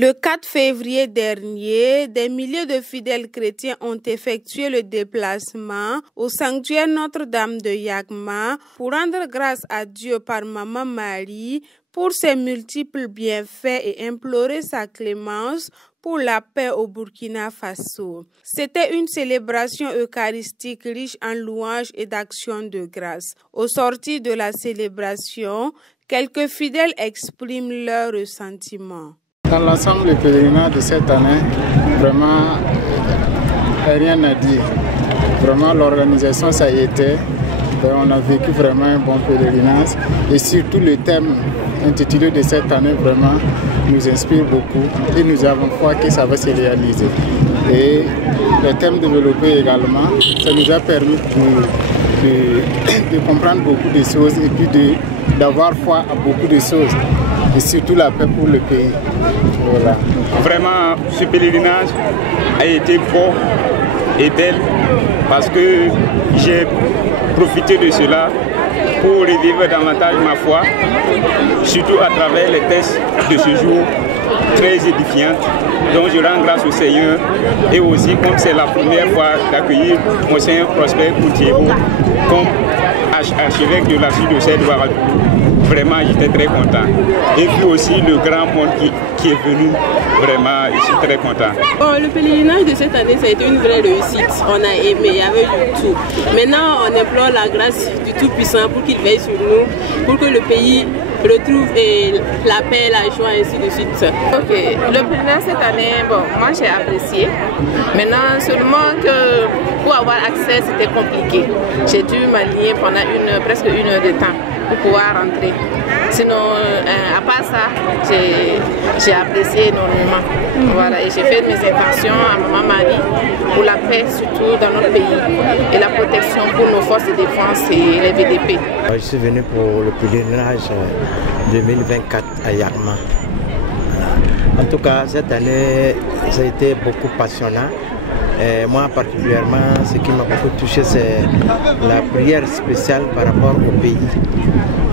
Le 4 février dernier, des milliers de fidèles chrétiens ont effectué le déplacement au sanctuaire Notre-Dame de Yagma pour rendre grâce à Dieu par Maman Marie pour ses multiples bienfaits et implorer sa clémence pour la paix au Burkina Faso. C'était une célébration eucharistique riche en louanges et d'actions de grâce. Au sortir de la célébration, quelques fidèles expriment leur ressentiment. Dans l'ensemble, le pèlerinage de cette année, vraiment, rien à dire. Vraiment, l'organisation, ça y était. On a vécu vraiment un bon pèlerinage. Et surtout, le thème intitulé de cette année, vraiment, nous inspire beaucoup. Et nous avons foi que ça va se réaliser. Et le thème développé également, ça nous a permis de comprendre beaucoup de choses et puis d'avoir foi à beaucoup de choses. Et surtout la paix pour le pays. Voilà. Vraiment, ce pèlerinage a été beau et belle parce que j'ai profité de cela pour revivre davantage ma foi, surtout à travers les textes de ce jour très édifiantes. Donc je rends grâce au Seigneur et aussi comme c'est la première fois d'accueillir Monseigneur Prosper Koutiébo comme archevêque de l'archidiocèse de Ouagadougou. Vraiment, j'étais très content. Et puis aussi le grand monde qui est venu, vraiment, je suis très content. Bon, le pèlerinage de cette année, ça a été une vraie réussite. On a aimé, il y avait du tout. Maintenant, on implore la grâce du Tout-Puissant pour qu'il veille sur nous, pour que le pays retrouve la paix, la joie, ainsi de suite. Ok, le pèlerinage cette année, bon, moi j'ai apprécié. Maintenant, seulement que pour avoir accès, c'était compliqué. J'ai dû m'aligner pendant presque une heure de temps pour pouvoir rentrer. Sinon, à part ça, j'ai apprécié énormément. Voilà, et j'ai fait mes intentions à Maman Marie pour la paix, surtout dans notre pays, et la protection pour nos forces de défense et les VDP. Je suis venu pour le pèlerinage 2024 à Yagma. En tout cas, cette année, ça a été beaucoup passionnant. Et moi particulièrement, ce qui m'a beaucoup touché, c'est la prière spéciale par rapport au pays.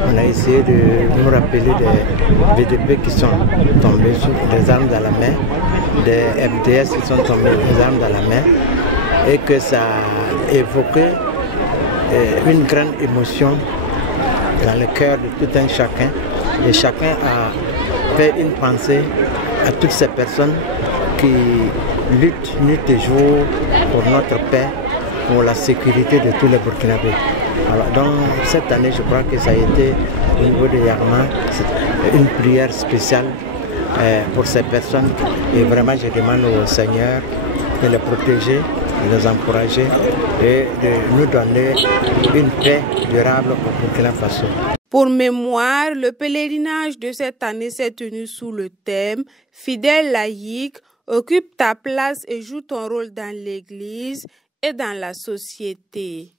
On a essayé de nous rappeler des VDP qui sont tombés sur des armes dans la main, des FDS qui sont tombés des armes dans la main, et que ça a évoqué une grande émotion dans le cœur de tout un chacun. Et chacun a fait une pensée à toutes ces personnes qui luttent nuit et jour pour notre paix, pour la sécurité de tous les Burkinabés. Alors, donc cette année, je crois que ça a été au niveau de Yagma une prière spéciale pour ces personnes. Et vraiment, je demande au Seigneur de les protéger, de les encourager et de nous donner une paix durable au Burkina Faso. Pour mémoire, le pèlerinage de cette année s'est tenu sous le thème « Fidèle laïque, occupe ta place et joue ton rôle dans l'Église et dans la société ».